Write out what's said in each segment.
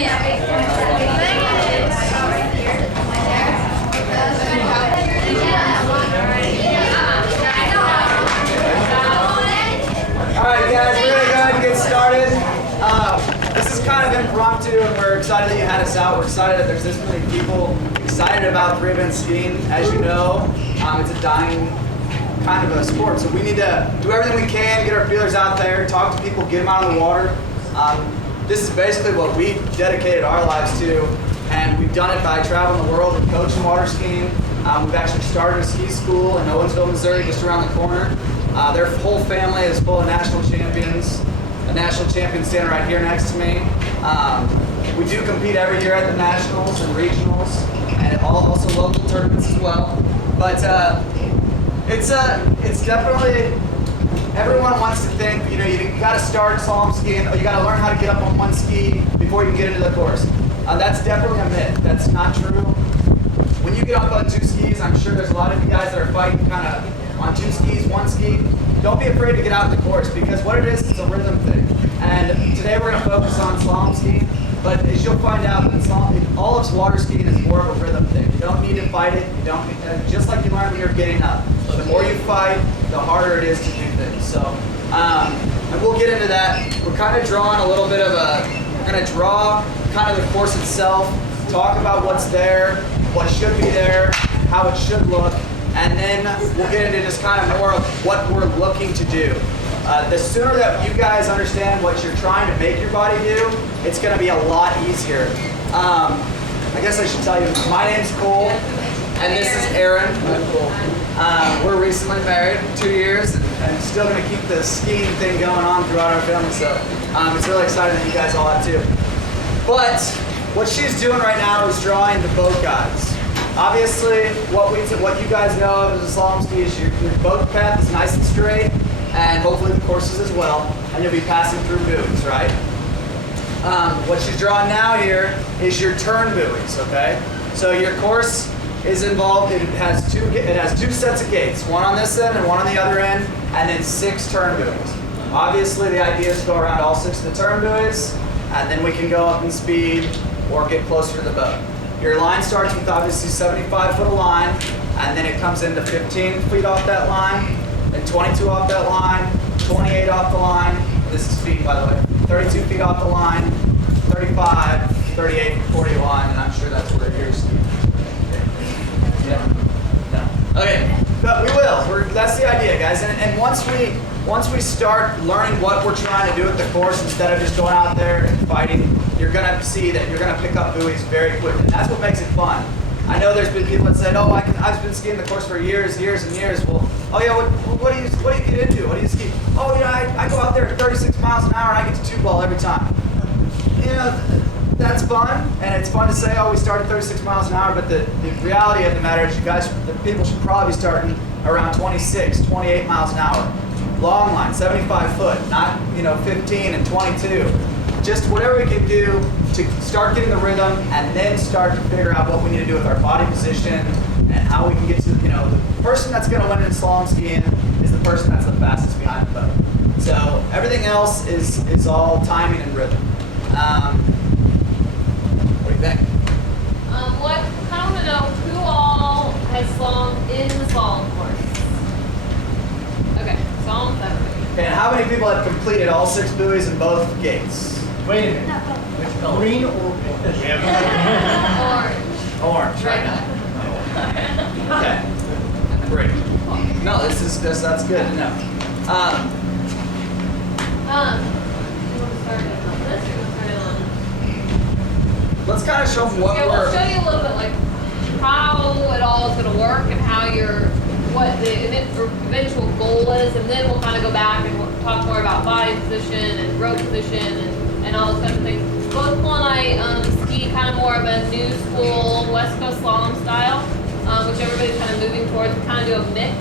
Alright guys, we're going to go ahead and get started. This is kind of impromptu and we're excited that you had us out. We're excited that there's this many people excited about three-event skiing. As you know, it's a dying kind of a sport, so we need to do everything we can, get our feelers out there, talk to people, get them out of the water. This is basically what we dedicated our lives to, and we've done it by traveling the world and coaching water skiing. We've actually started a ski school in Owensville, Missouri, just around the corner. Their whole family is full of national champions. A national champion standing right here next to me. We do compete every year at the nationals and regionals, and also local tournaments as well. But it's definitely, everyone wants to think, you know, you got to start slalom skiing, or you got to learn how to get up on one ski before you can get into the course. That's definitely a myth. That's not true. When you get up on two skis, I'm sure there's a lot of you guys that are fighting kind of on two skis, one ski. Don't be afraid to get out in the course, because what it is, it's a rhythm thing. And today we're going to focus on slalom skiing, but as you'll find out, all of water skiing is more of a rhythm thing. You don't need to fight it. You don't, just like you learned when you're getting up. The more you fight, the harder it is to do things. So, and we'll get into that. We're kind of drawing a little bit of we're going to draw kind of the course itself, talk about what's there, what should be there, how it should look, and then we'll get into just kind of more of what we're looking to do. The sooner that you guys understand what you're trying to make your body do, it's going to be a lot easier. I guess I should tell you, my name's Cole, and this is Aaron. We're recently married, 2 years, and still going to keep the skiing thing going on throughout our family, so it's really exciting that you guys all have too. But what she's doing right now is drawing the boat guides. Obviously, what you guys know of as a slalom ski is your boat path is nice and straight, and hopefully the courses as well, and you'll be passing through buoys, right? What she's drawing now here is your turn buoys, okay? So your course is involved, it has two sets of gates, one on this end and one on the other end, and then 6 turn buoys. Obviously, the idea is to go around all 6 of the turn buoys, and then we can go up in speed or get closer to the boat. Your line starts with obviously 75 foot of line, and then it comes into 15 feet off that line, then 22 off that line, 28 off the line, this is feet by the way, 32 feet off the line, 35, 38, 41, and I'm sure that's where yours. Yeah? No. Okay, but we will. That's the idea, guys. And once we start learning what we're trying to do with the course, instead of just going out there and fighting, you're going to see that you're going to pick up buoys very quickly. And that's what makes it fun. I know there's been people that said, "Oh, I've been skiing the course for years and years. Well, oh yeah, what do you get into? What do you ski? Oh, you know, I go out there at 36 miles an hour and I get to 2-ball every time." You know, that's fun, and it's fun to say, "Oh, we start at 36 miles an hour," but the reality of the matter is, the people should probably be starting around 26, 28 miles an hour. Long line, 75 foot, not 15 and 22. Just whatever we can do to start getting the rhythm, and then start to figure out what we need to do with our body position and how we can get to, the person that's going to win in slalom skiing is the person that's the fastest behind the boat. So everything else is all timing and rhythm. What do you think? What kind of want to know who all has slalom in the slalom course? Okay, slalom Saturday. Okay, and how many people have completed all 6 buoys in both gates? Wait a minute. Which color? Green or pink? Orange. Orange, right now. Okay, great. No, that's good to know. You want to start it on this, or you want to start it on? Let's kind of show them what Okay, we'll show you a little bit like how it all is going to work and what the eventual goal is, and then we'll kind of go back and we'll talk more about body position and road position and all those kinds of things. Both Paul and I ski kind of more of a new school West Coast slalom style, which everybody's kind of moving towards. We kind of do a mix.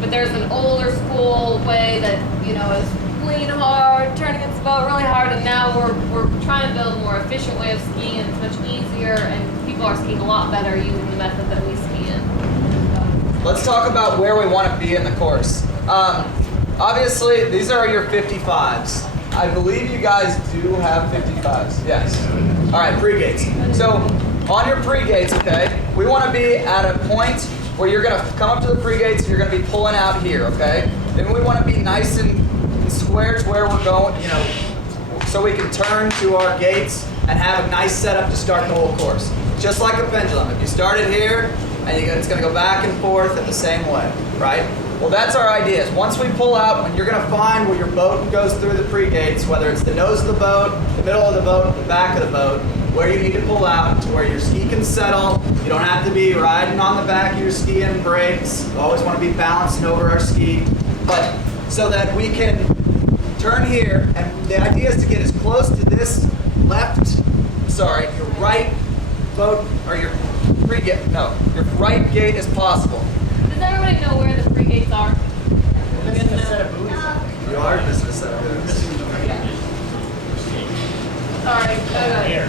But there's an older school way that, is lean hard, turning its boat really hard, and now we're trying to build a more efficient way of skiing, and it's much easier, and people are skiing a lot better using the method that we ski in. So. Let's talk about where we want to be in the course. Obviously, these are your 55s. I believe you guys do have 55s. Yes. All right, pre-gates. So on your pre-gates, okay, we want to be at a point where you're going to come up to the pre-gates and you're going to be pulling out here, okay? Then we want to be nice and square to where we're going, you know, so we can turn to our gates and have a nice setup to start the whole course. Just like a pendulum. If you start it here, and it's going to go back and forth in the same way, right? Well, that's our idea. Is once we pull out, when you're going to find where your boat goes through the pre-gates, whether it's the nose of the boat, the middle of the boat, the back of the boat, where you need to pull out to where your ski can settle. You don't have to be riding on the back of your ski and brakes. We always want to be balancing over our ski, but so that we can turn here, and the idea is to get as close to this your right boat, or your your right gate as possible. Does everybody know where the pre-gates are? This is a set of buoys. You are missing a set of buoys. Sorry. Here.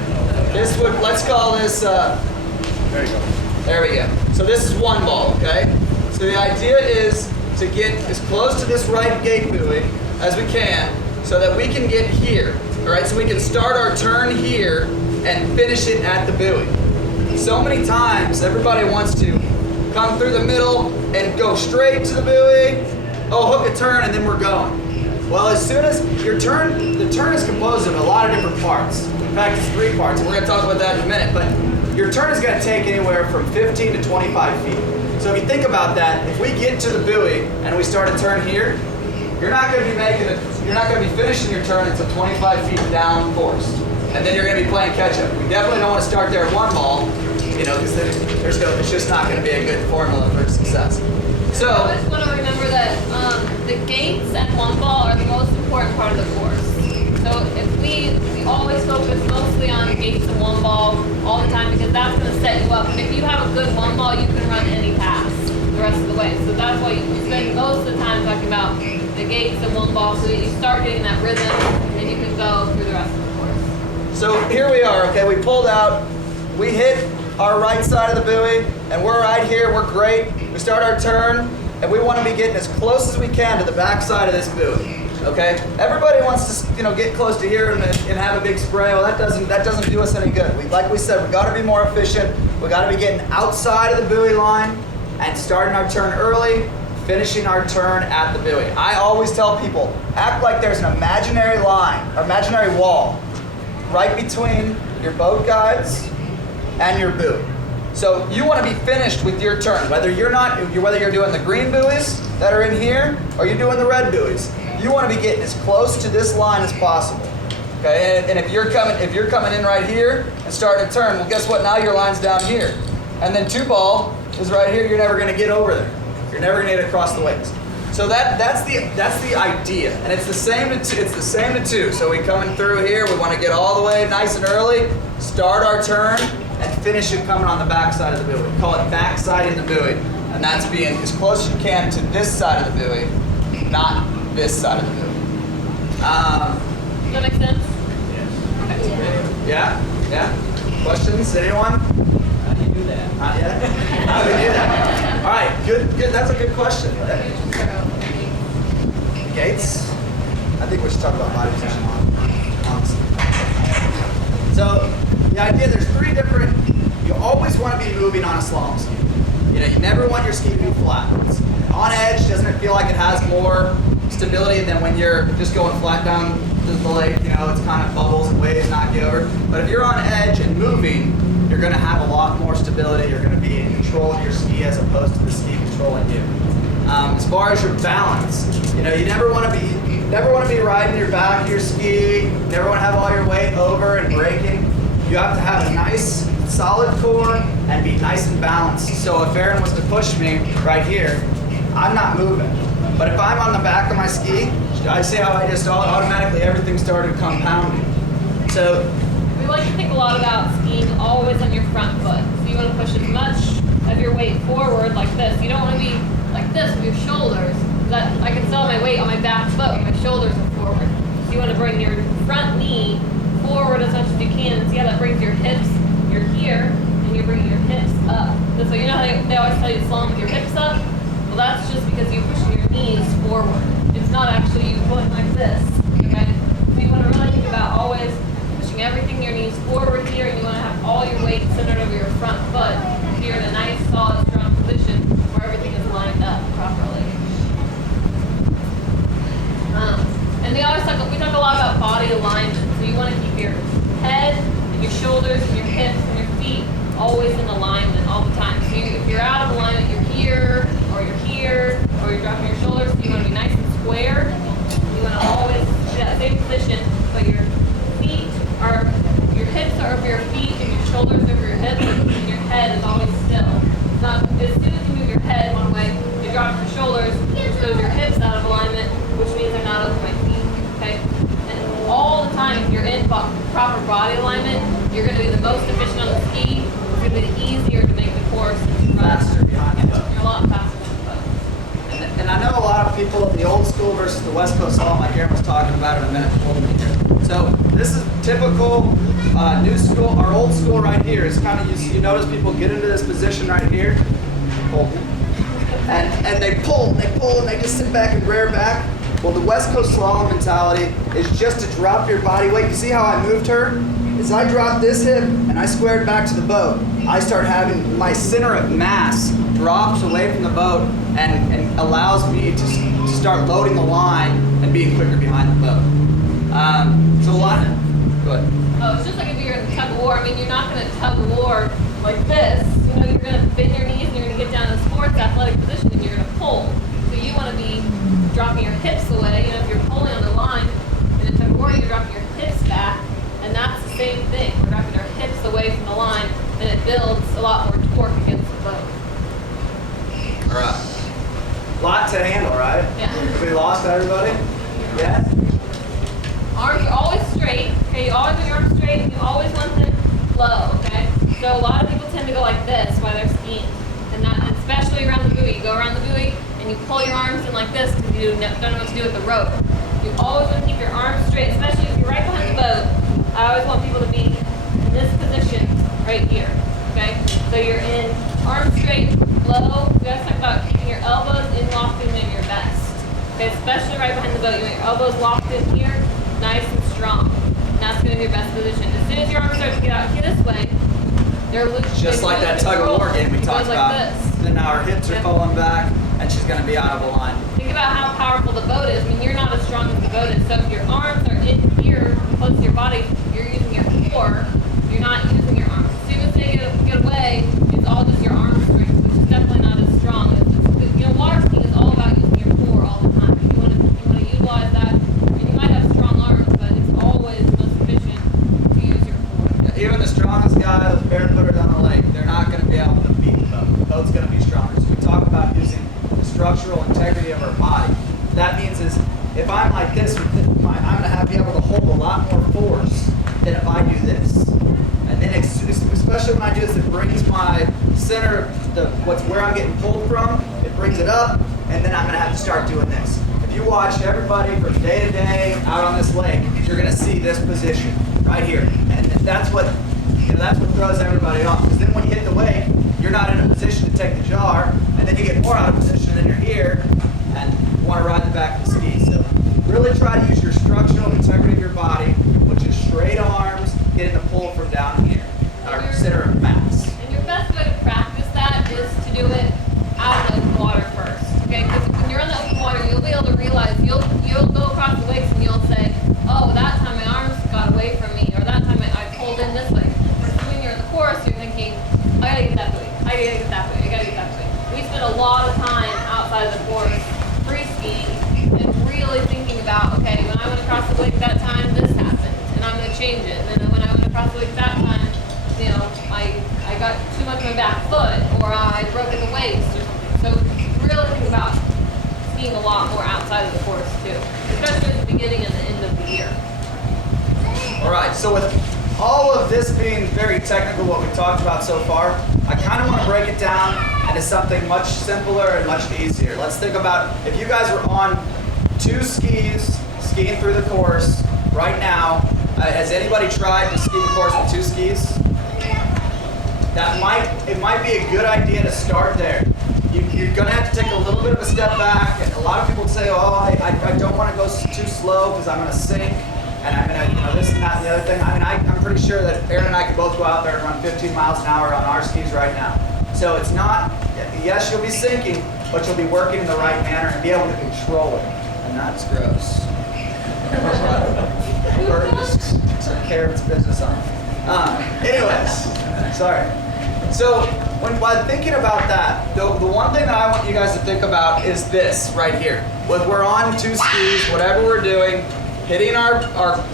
This would, let's call this, There you go. there we go. So this is one ball, okay? So the idea is to get as close to this right gate buoy as we can so that we can get here, all right? So we can start our turn here and finish it at the buoy. So many times, everybody wants to come through the middle and go straight to the buoy, hook a turn, and then we're going. Well, as soon as your turn, the turn is composed of a lot of different parts. In fact, it's 3 parts, and we're gonna talk about that in a minute, but your turn is gonna take anywhere from 15 to 25 feet. So if you think about that, if we get to the buoy and we start a turn here, you're not gonna be finishing your turn until 25 feet down course. And then you're gonna be playing catch up. We definitely don't wanna start there at one ball, you know, because it's just not gonna be a good formula for success. So, I just want to remember that the gates and one ball are the most important part of the course. So if we always focus mostly on gates and one ball all the time, because that's going to set you up. And if you have a good one ball, you can run any pass the rest of the way. So that's why you spend most of the time talking about the gates and one ball, so that you start getting that rhythm and you can go through the rest of the course. so here we are, okay, we pulled out, we hit our right side of the buoy, and we're right here, we're great. We start our turn, and we want to be getting as close as we can to the back side of this buoy, okay? Everybody wants to, you know, get close to here and have a big spray. Well, that doesn't do us any good. Like we said, we got to be more efficient. We got to be getting outside of the buoy line and starting our turn early, finishing our turn at the buoy. I always tell people, act like there's an imaginary line, or imaginary wall, right between your boat guides and your buoy. So you want to be finished with your turn, whether you're doing the green buoys that are in here or you're doing the red buoys. You want to be getting as close to this line as possible. Okay, and if you're coming in right here and starting a turn, well, guess what? Now your line's down here, and then 2 ball is right here. You're never going to get over there. You're never going to get across the waves. So that's the idea, and it's the same to 2. So we coming through here. We want to get all the way nice and early, start our turn, and finish it coming on the back side of the buoy. We call it back side in the buoy, and that's being as close as you can to this side of the buoy, not this side of the buoy. Does that make sense? Yeah? Questions? Anyone? How do you do that? Not yet? How do we do that? All right, good. That's a good question. Gates? I think we should talk about body position, honestly. So the idea, there's 3 different, you always want to be moving on a slalom ski. You know, you never want your ski to be flat. It's on edge, doesn't it feel like it has more stability than when you're just going flat down the lake? You know, it's kind of bubbles and waves knock you over. But if you're on edge and moving, you're going to have a lot more stability. You're going to be in control of your ski as opposed to the ski controlling you. As far as your balance, you know, you never want to be riding your back of your ski. You never want to have all your weight over and braking. You have to have a nice, solid core and be nice and balanced. So if Aaron was to push me right here, I'm not moving. But if I'm on the back of my ski, I see how I just automatically everything started compounding. So We like to think a lot about skiing always on your front foot. So you want to push as much of your weight forward like this. You don't want to be like this with your shoulders. That I can feel my weight on my back foot when my shoulders are forward. So you want to bring your front knee forward as much as you can, and see how that brings your hips. You're here, and you're bringing your hips up. So you know how they always tell you to slalom with your hips up? Well, that's just because you're pushing your knees forward. It's not actually you going like this, okay? So you about always pushing everything your knees forward here, and you want to have all your weight centered over your front foot. So you're in a nice, solid, strong position where everything is lined up properly. And we talk a lot about body alignment. So you want to keep your head and your shoulders and your hips and your feet always in alignment all the time. So if you're out of alignment, you're here, or you're dropping your shoulders. So you want to be nice and square. You want to always be that same position, but your hips are over your feet and your shoulders over your hips, and your head is always still. Not, as soon as you move your head one way, you drop your shoulders, which shows your hips out of alignment, which means they're not over my feet. Okay? And all the time, if you're in proper body alignment, you're going to be the most efficient on the ski. It's going to be easier to make the course Faster behind the boat. You're a lot faster than the boat. And I know a lot of people, the old school versus the West Coast Slalom, like Aaron was talking about in a minute before the meeting. So this is typical new school. Our old school right here is kind of, you notice people get into this position right here, hold it, and they pull, and they just sit back and rear back. Well, the West Coast Slalom mentality is just to drop your body weight. You see how I moved her? As I dropped this hip and I squared back to the boat, I start having my center of mass drops away from the boat and allows me to start loading the line and being quicker behind the boat. So a lot of, go ahead. Oh, it's just like if you're in tug of war. I mean, you're not going to tug of war like this. You know, you're going to bend your knees and you're going to get down in a sports athletic position and you're going to pull. So you want to be dropping your hips away. You know, if you're pulling on the line in a tug of war, you're dropping your hips back. And that's the same thing. We're dropping our hips away from the line, and it builds a lot more torque against the boat. All right. Lot to handle, right? Yeah. We lost everybody? Yes? Arms are always straight. Okay, you always want your arms straight, and you always want them low. Okay. So a lot of people tend to go like this while they're skiing, and that, especially around the buoy. You go around the buoy and you pull your arms in like this because you don't know what to do with the rope. You always want to keep your arms straight, especially if you're right behind the boat. I always want people to be in this position right here. Okay. So you're in arms straight, low. We always talk about keeping your elbows in locked in your vest. Okay, especially right behind the boat. You want your elbows locked in here, nice and strong. And that's going to be your best position. As soon as your arms start to get out here this way, they're loose. Just like that tug of war game we talked about. Then now her hips are pulling back, and she's going to be out of alignment. Think about how powerful the boat is. I mean, you're not as strong as the boat is. So if your arms are in here, close to your body, you're using your core. You're not using your arms. As soon as they get away, it's all just your arm strength, which is definitely not as strong. Water skiing is all about using your core all the time. You want to utilize that. And you might have strong arms, but it's always most efficient to use your core. Yeah, even the strongest guy, those barefooters on the lake, they're not going to be able to beat the boat. The boat's going to be stronger. So we talk about using the structural integrity of our body. That means is if I'm like this, I'm going to be able to hold a lot more force than if I do this. And then especially when I do this, it brings my center, where I'm getting pulled from, it brings it up, and then I'm going to have to start doing this. If you watch everybody from day to day out on this lake, you're going to see this position right here. And that's what throws everybody off. Because then when you hit the wake, you're not in a position to take the jar, and then you get more out of position, and then you're here, and you want to ride the back of the ski. So really try to use your structural integrity of your body, which is straight arms, getting the pull from down here, our center of mass. And your best way to practice that is to do it out of the water first. Okay, because when you're in the open water, you'll be able to realize you'll go across the wakes and you'll say, oh, that time my arms got away from me, or that time I pulled in this way. So when you're in the course, you're thinking, I gotta get that way, I gotta get that way, I gotta get that way. We spend a lot of time outside of the course free skiing and really thinking about, okay, when I went across the wake that time, this happened, and I'm gonna change it. And then when I went across the wake that time, you know, I got too much on my back foot, or I broke at the waist, or something. So really think about skiing a lot more outside of the course too, especially at the beginning and the end of the year. All right, so with all of this being very technical, what we've talked about so far, I kind of want to break it down into something much simpler and much easier. Let's think about if you guys were on 2 skis, skiing through the course right now. Has anybody tried to ski the course with 2 skis? It might be a good idea to start there. You're going to have to take a little bit of a step back, and a lot of people say, oh, I don't want to go too slow because I'm going to sink. and I'm gonna, this and that and the other thing. I mean, I'm pretty sure that Aaron and I could both go out there and run 15 miles an hour on our skis right now. So it's not, yes, you'll be sinking, but you'll be working in the right manner and be able to control it. And that's gross. Bird just took care of its business on. Anyways, sorry. So while thinking about that, the one thing that I want you guys to think about is this right here. When we're on two skis, whatever we're doing, hitting our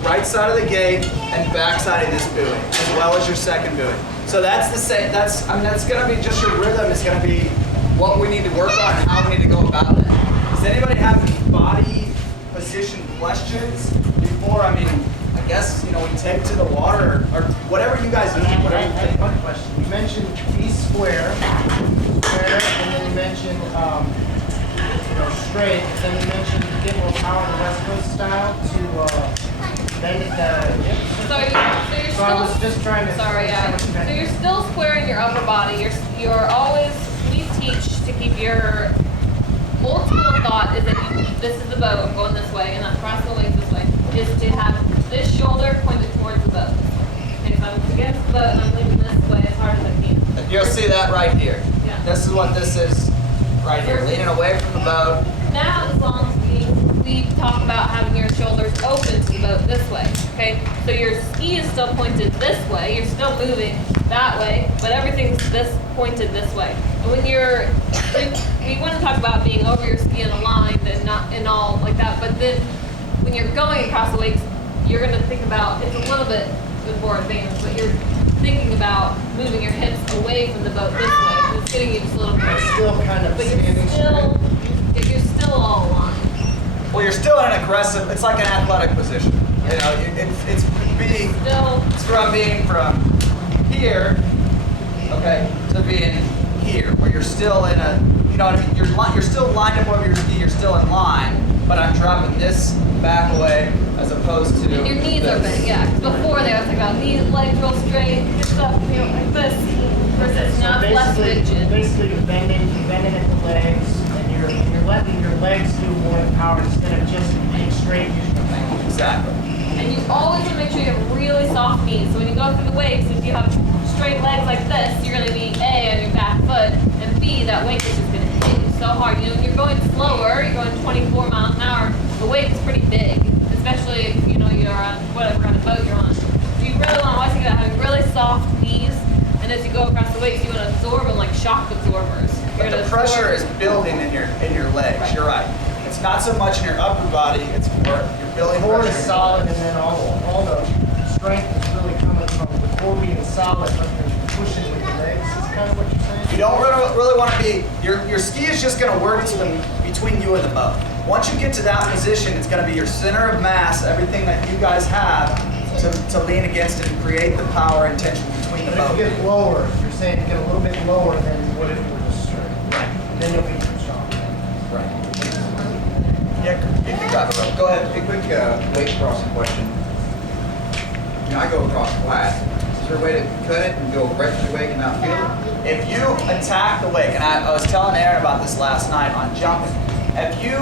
right side of the gate and back side of this buoy, as well as your second buoy. So that's the same. That's going to be just your rhythm. It's going to be what we need to work on and how we need to go about it. Does anybody have any body position questions before? I mean, I guess we take to the water or whatever you guys need. I Whatever you have think. one question. You mentioned be square, and then you mentioned straight, and then you mentioned get more power in the West Coast style to bend it the hips. So you're So I was just trying to. Sorry, yeah. So you're still squaring your upper body. You're always, we teach to keep your old school thought is that this is the boat, I'm going this way, and I'm crossing the wings this way, is to have this shoulder pointed towards the boat. Okay, so I'm against the boat and I'm leaning this way as hard as I can. You'll see that right here. Yeah. This is what this is right here, leaning away from the boat. Now, as long as we talk about having your shoulders open to the boat this way, okay? So your ski is still pointed this way, you're still moving that way, but everything's pointed this way. And when we want to talk about being over your ski and aligned and not and all like that, but then when you're going across the lakes, you're going to think about, it's a little bit more advanced, but you're thinking about moving your hips away from the boat this way. And it's getting you just a little bit. Still kind of But standing straight. you're still all aligned. Well, you're still in an aggressive. It's like an athletic position. It's from being from here, okay, to being here, where you're still in a. You know what I mean? You're still lined up over your ski. You're still in line, but I'm dropping this back away as opposed to. And your knees this. are bent, yeah. 'Cause before they was talking about knees, legs real straight, hips up, like this. Versus now it's less rigid. Basically, you're bending at the legs, and you're letting your legs do more of the power instead of just being straight. Exactly. And you always want to make sure you have really soft knees. So when you go through the waves, if you have straight legs like this, you're going to be A, on your back foot, and B, that wake is just going to hit you so hard. When you're going slower, you're going 24 miles an hour, the wake is pretty big, especially if you're on whatever kind of boat you're on. So you really want to always think about having really soft knees, and as you go across the wakes, you want to absorb them like shock absorbers. But the pressure is building in your legs. Right. You're right. It's not so much in your upper body. It's more you're building The core pressure. is solid, and then all the strength is really coming from the core being solid, but you're pushing with your legs. Is kind of what you're saying? You don't really want to be. Your ski is just going to work between you and the boat. Once you get to that position, it's going to be your center of mass, everything that you guys have to lean against it and create the power and tension between the But if boat. you get lower, you're saying you get a little bit lower than what if you were just straight. Right. Then you'll be strong. Right. Yeah, you can grab a rope. Go ahead. A quick wake crossing question. I go across flat. Is there a way to cut it and go right to the wake and not feel it? If you attack the wake, and I was telling Aaron about this last night on jumping, if you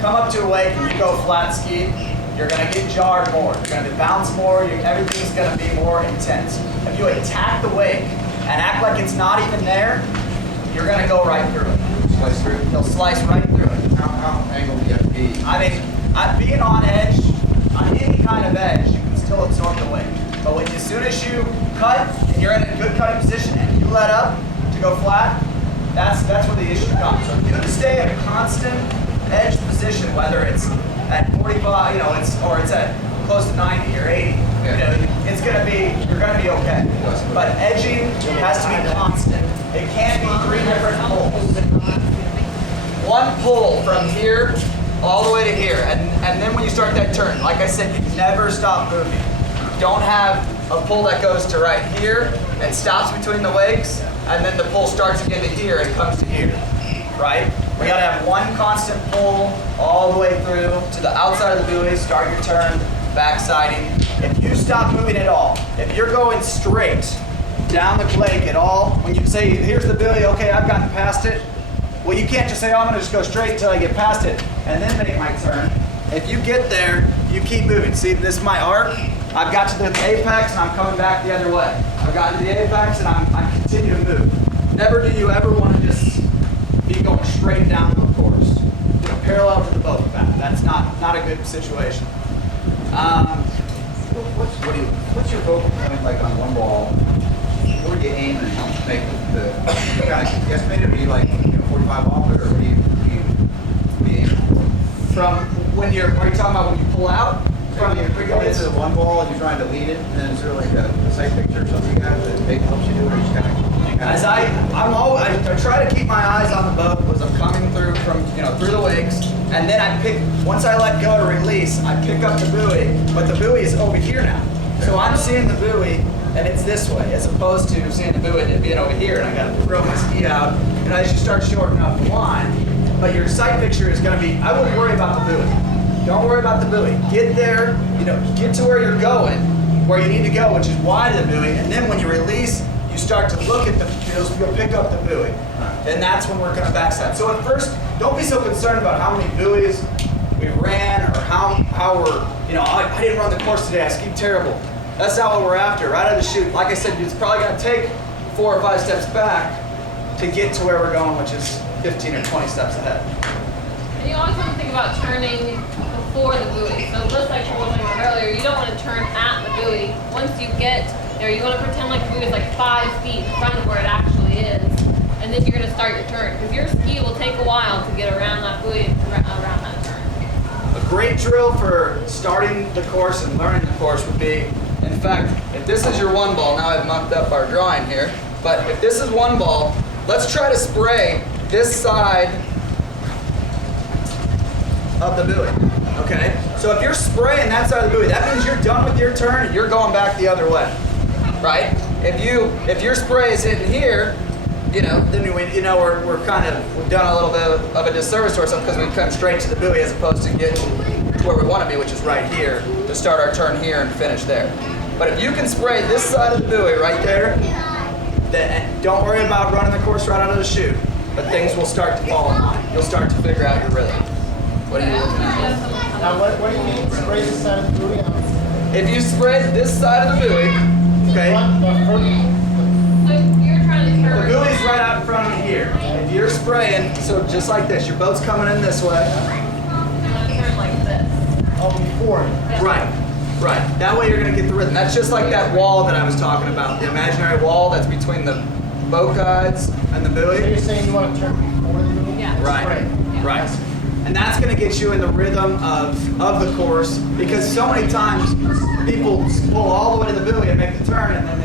come up to a wake and you go flat ski, you're going to get jarred more. You're going to bounce more. Everything's going to be more intense. If you attack the wake and act like it's not even there, you're going to go right through it. Slice through? You'll slice right through it. How angled do you have to be? I mean, being on edge, on any kind of edge, you can still absorb the weight. But as soon as you cut and you're in a good cutting position and you let up to go flat, that's where the issue comes. So if you stay in a constant edge position, whether it's at 45, or it's at close to 90 or 80, it's you're gonna be okay. But edging has to be constant. It can't be 3 different pulls. One pull from here all the way to here, and then when you start that turn, like I said, you never stop moving. Don't have a pull that goes to right here and stops between the wakes, and then the pull starts again to here and comes to here, right? We gotta have one constant pull all the way through to the outside of the buoy, start your turn, backsiding. If you stop moving at all, if you're going straight down the lake at all, when you say, here's the buoy, okay, I've gotten past it, well, you can't just say, oh, I'm gonna just go straight until I get past it and then make my turn. If you get there, you keep moving. See, this is my arc. I've got to the apex and I'm coming back the other way. I've gotten to the apex and I continue to move. Never do you ever want to just be going straight down the course, you know, parallel to the boat path. That's not a good situation. What's your focal point like on one ball? Where do you aim and make the kind of guesstimate it? Are you like 45 off it, or what do you aim for? From when are you talking about when you pull out? From you go into one ball and you're trying to lead it, and then is there like a sight picture or something you have that helps you do it, or just kind of? As I try to keep my eyes on the boat as I'm coming through through the wakes, and then once I let go to release, I pick up the buoy, but the buoy is over here now. So I'm seeing the buoy, and it's this way, as opposed to seeing the buoy and it being over here, and I got to throw my ski out, and as you start shortening up the line, but your sight picture is going to be, I wouldn't worry about the buoy. Don't worry about the buoy. Get there, get to where you're going, where you need to go, which is wide of the buoy, and then when you release, you start to look at you'll pick up the buoy. And that's when we're going to backside. So at first, don't be so concerned about how many buoys we ran or how we're, I didn't run the course today, I skied terrible. That's not what we're after, right out of the chute. Like I said, it's probably going to take 4 or 5 steps back to get to where we're going, which is 15 or 20 steps ahead. And you always want to think about turning before the buoy. So just like what we were talking about earlier, you don't want to turn at the buoy. Once you get there, you want to pretend like the buoy is like 5 feet in front of where it actually is. And then you're going to start your turn. Because your ski will take a while to get around that buoy and around that turn. A great drill for starting the course and learning the course would be, in fact, if this is your one ball, now I've mucked up our drawing here, but if this is one ball, let's try to spray this side of the buoy, okay? So if you're spraying that side of the buoy, that means you're done with your turn and you're going back the other way, right? If your spray is hitting here, then we've done a little bit of a disservice to ourselves because we come straight to the buoy as opposed to getting to where we want to be, which is right here, to start our turn here and finish there. But if you can spray this side of the buoy right there, then don't worry about running the course right out of the chute, but things will start to fall in line. You'll start to figure out your rhythm. What are you looking at? Now, what do you mean spray this side of the buoy? If you spray this side of the buoy, okay, So you're trying to the turn. buoy's right out in front of me here. If you're spraying, so just like this, your boat's coming in this way. You want to turn like this. Oh, before. Right. That way you're going to get the rhythm. That's just like that wall that I was talking about, the imaginary wall that's between the boat guides and the So you're buoy. saying you want to turn before the buoy? Yeah. Right. And that's going to get you in the rhythm of the course, because so many times people pull all the way to the buoy and make the turn, and then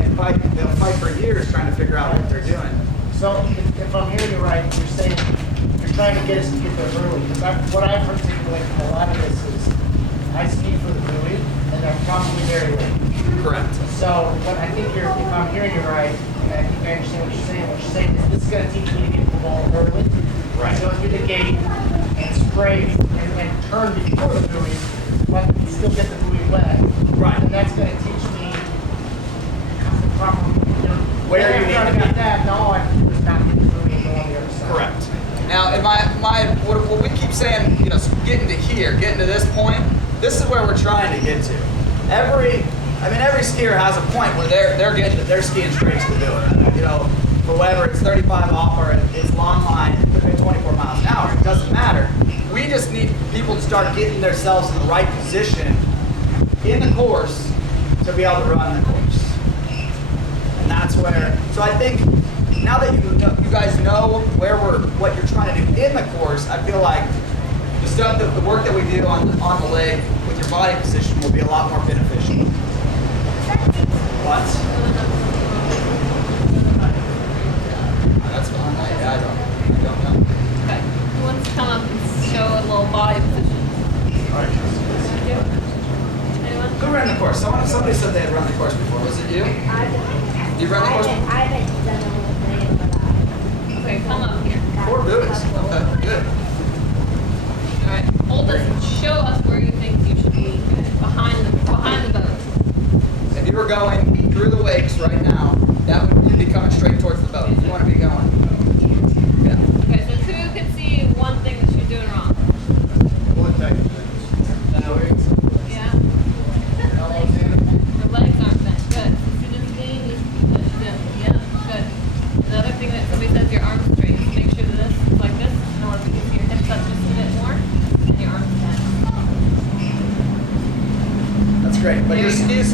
they'll fight for years trying to figure out what they're doing. So if I'm hearing you right, you're saying you're trying to get us to get there early. Because what I've articulated from a lot of this is I ski for the buoy, and I'm probably very late. Correct. So what I think if I'm hearing you right, and I think I understand what you're saying is this is going to teach me to get the ball early. Right. So through the gate and spray and turn before the buoy, but still get the buoy wet. Right. And that's going to teach me the proper, Where you need to be. About that, no, I was not getting the buoy and go on the other side. Correct. Now, in what we keep saying, getting to here, getting to this point, this is where we're trying to get to. Every skier has a point where they're skiing straight to the buoy. For whatever, it's 35 off or it's long line, it could be 24 miles an hour. It doesn't matter. We just need people to start getting themselves in the right position in the course to be able to run the course. And that's where. So I think now that you guys know what you're trying to do in the course, I feel like the stuff the work that we do on the leg with your body position will be a lot more beneficial. What? That's fine. I don't know. Okay. Who wants to come up and show a little body position? Anyone? Who ran the course? Somebody said they had run the course before. Was it you? You ran the course before? I haven't done the whole thing, but Okay, come up here. 4 buoys. Okay, good. All right. Hold this and show us where you think you should be behind the boat. If you were going through the wakes right now, you'd be coming straight towards the boat. You want to be going. Yeah. Okay, so who can see one thing that she's doing wrong? Yeah.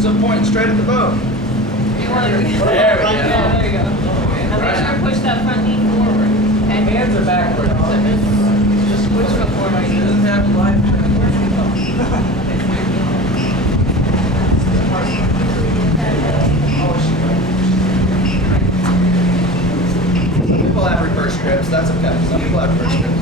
still pointing straight at the boat. You want to. There we go. Yeah, there you go. Now make sure to push that front knee forward. Okay. Hands are backward. So just push foot forward. He doesn't have life. Some people have reverse grips. That's okay. Some people have reverse grips.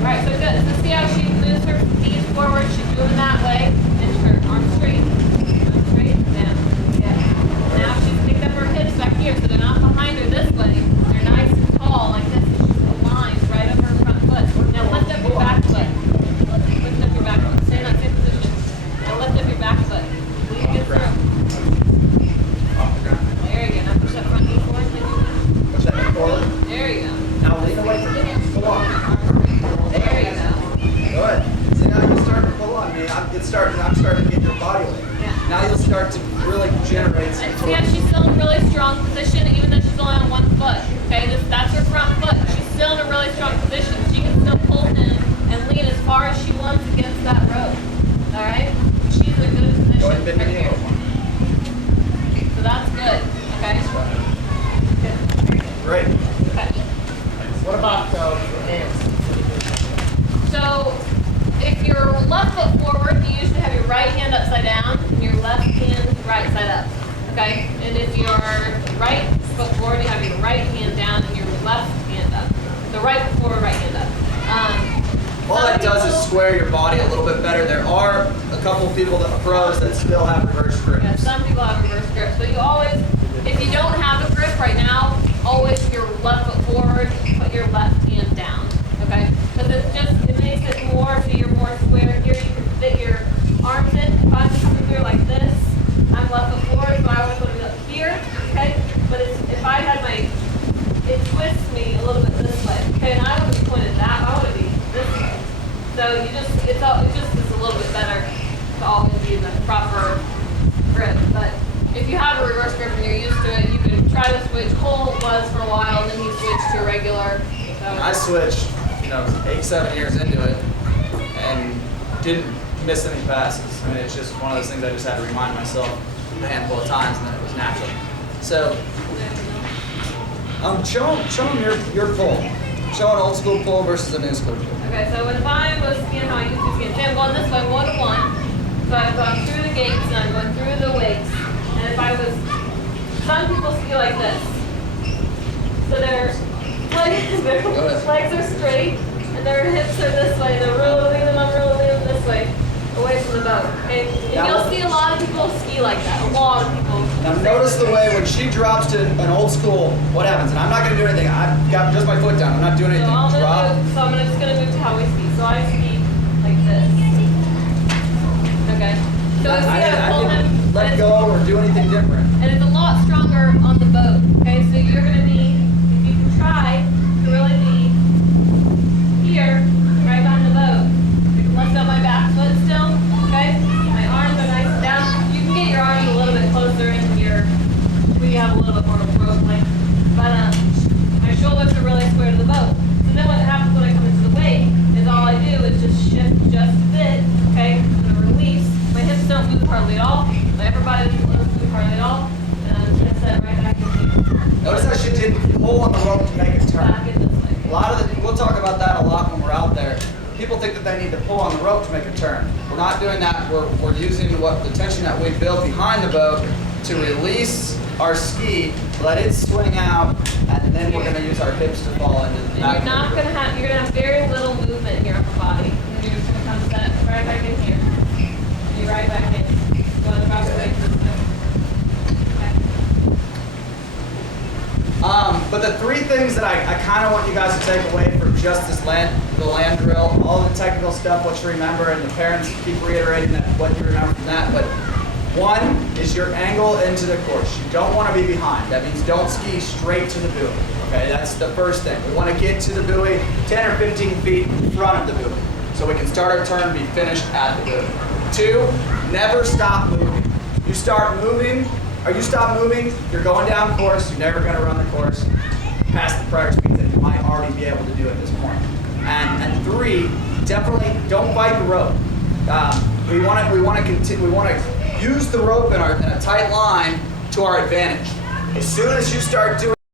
Alright, so good. So see how she moves her knees forward? She's moving that way. And her arms straight. Arms straight. Down. Yeah. Now she's picked up her hips back here, so they're not behind her this way. They're nice and tall like this. And she's aligned right over her front foot. Now lift up your back foot. Lift up your back foot. Stay in that same position. Now lift up your back foot. Lead it through. There you go. Now push that front knee forward. Push that knee forward. There you go. Now lean away from me. Pull on. There you go. Good. See, now you're starting to pull on me. I'm starting to get your body weight. Yeah. Now you'll start to really generate some And see how she's still in a really strong position, even though she's only on one foot. Okay, that's her front foot. She's still in a really strong position. She can still pull in and lean as far as she wants against that rope. All right? She's in a good position. Go ahead and bend right your knee here. over. So that's good. Okay? Good. Great. Okay. What about your hands? So if your left foot forward, you usually have your right hand upside down and your left hand right side up. Okay? And if your right foot forward, you have your right hand down and your left hand up. The right foot forward, right hand up. All some that does is people- square your body a little bit better. There are a couple of people that are pros that still have reverse Yeah, grips. some people have reverse grip. So you always, if you don't have a grip right now, always your left foot forward, put your left hand down. Okay? Because it makes it more so you're more square here. You can fit your arms in. If I'm just coming through like this, I'm left foot forward, so I always want to be up here. Okay? But if I had it twists me a little bit this way. Okay? And I want to be pointed that. I want to be this way. So it just is a little bit better to always be in the proper grip. But if you have a reverse grip and you're used to it, you can try to switch. Cole was for a while, and then he switched to a regular. I switched, 8-7 years into it and didn't miss any passes. I mean, it's just one of those things I just had to remind myself a handful of times, and then it was natural. So, show them your pull. Show an old school pull versus a new school pull. Okay, so if I was skiing how I used to ski, say I'm going this way, 1 to 1. So I'm going through the gates and I'm going through the weights. And if I was, some people ski like this. So their legs are straight and their hips are this way. They're really leaning, I'm really leaning this way, away from the boat. Okay? And you'll see a lot of people ski like that. A lot of people. Now notice the way when she drops to an old school, what happens? And I'm not going to do anything. I've got just my foot down. I'm not doing So anything. I'm Drop. just gonna move to how we ski. So I ski like this. Okay. So I if you have pull him, can let go or do anything different. and it's a lot stronger on the boat. Okay, so you're gonna need, if you can try to really be here, right behind the boat. I can lift up my back foot still. Okay, my arms are nice and down. You can get your arms a little bit closer into where you have a little bit more rope length. But my shoulders are really square to the boat. So then what happens when I come into the weight is all I do is just shift just a bit. Okay, I'm gonna release. My hips don't move hardly at all. My upper body doesn't move hardly at all. And I'm just gonna set right back in here. Notice how she didn't pull on the rope to make it turn. Back in this way. A lot of we'll talk about that a lot when we're out there. People think that they need to pull on the rope to make a turn. We're not doing that. We're using the tension that we build behind the boat to release our ski, let it swing out, and then we're going to use our hips to fall into the And back. you're gonna have very little movement in your upper body. And you're just gonna come set right back in here. Be right back in. Go in the proper way. Okay. But the three things that I kind of want you guys to take away from just this the land drill, all the technical stuff, what you remember, and the parents keep reiterating that what you remember from that. But one is your angle into the course. You don't want to be behind. That means don't ski straight to the buoy. Okay, that's the first thing. We want to get to the buoy 10 or 15 feet in front of the buoy, so we can start our turn and be finished at the buoy. Two, never stop moving. You start moving, or you stop moving, you're going down the course, you're never going to run the course past the prior speeds that you might already be able to do at this point. And three, definitely don't bite the rope. We want to use the rope in a tight line to our advantage. As soon as you start doing